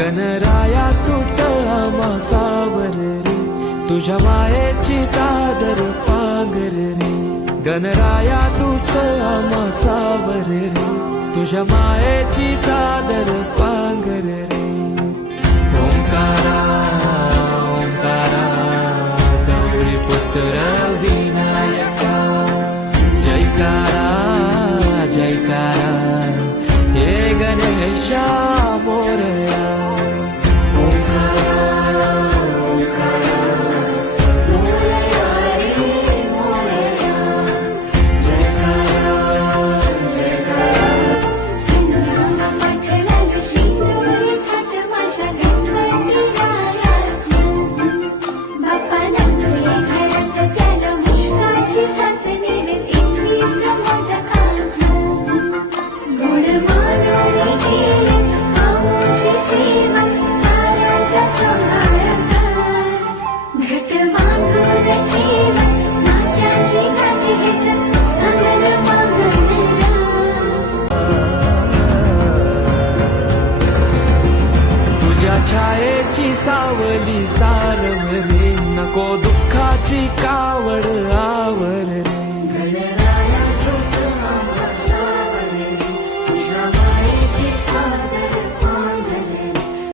गणराया तूच आम्हा सावर रे, तुझ्या मायेची चादर पांघर रे. गणराया तूच आम्हा सावर रे, तुझ्या मायेची चादर पांघर रे. ओंकारा ओंकारा गौरी पुत्र विनायका, जयकारा जयकारा हे गणेशा मोरया. छायेची सावली सारव रे, नको दुःखाची कावड आवर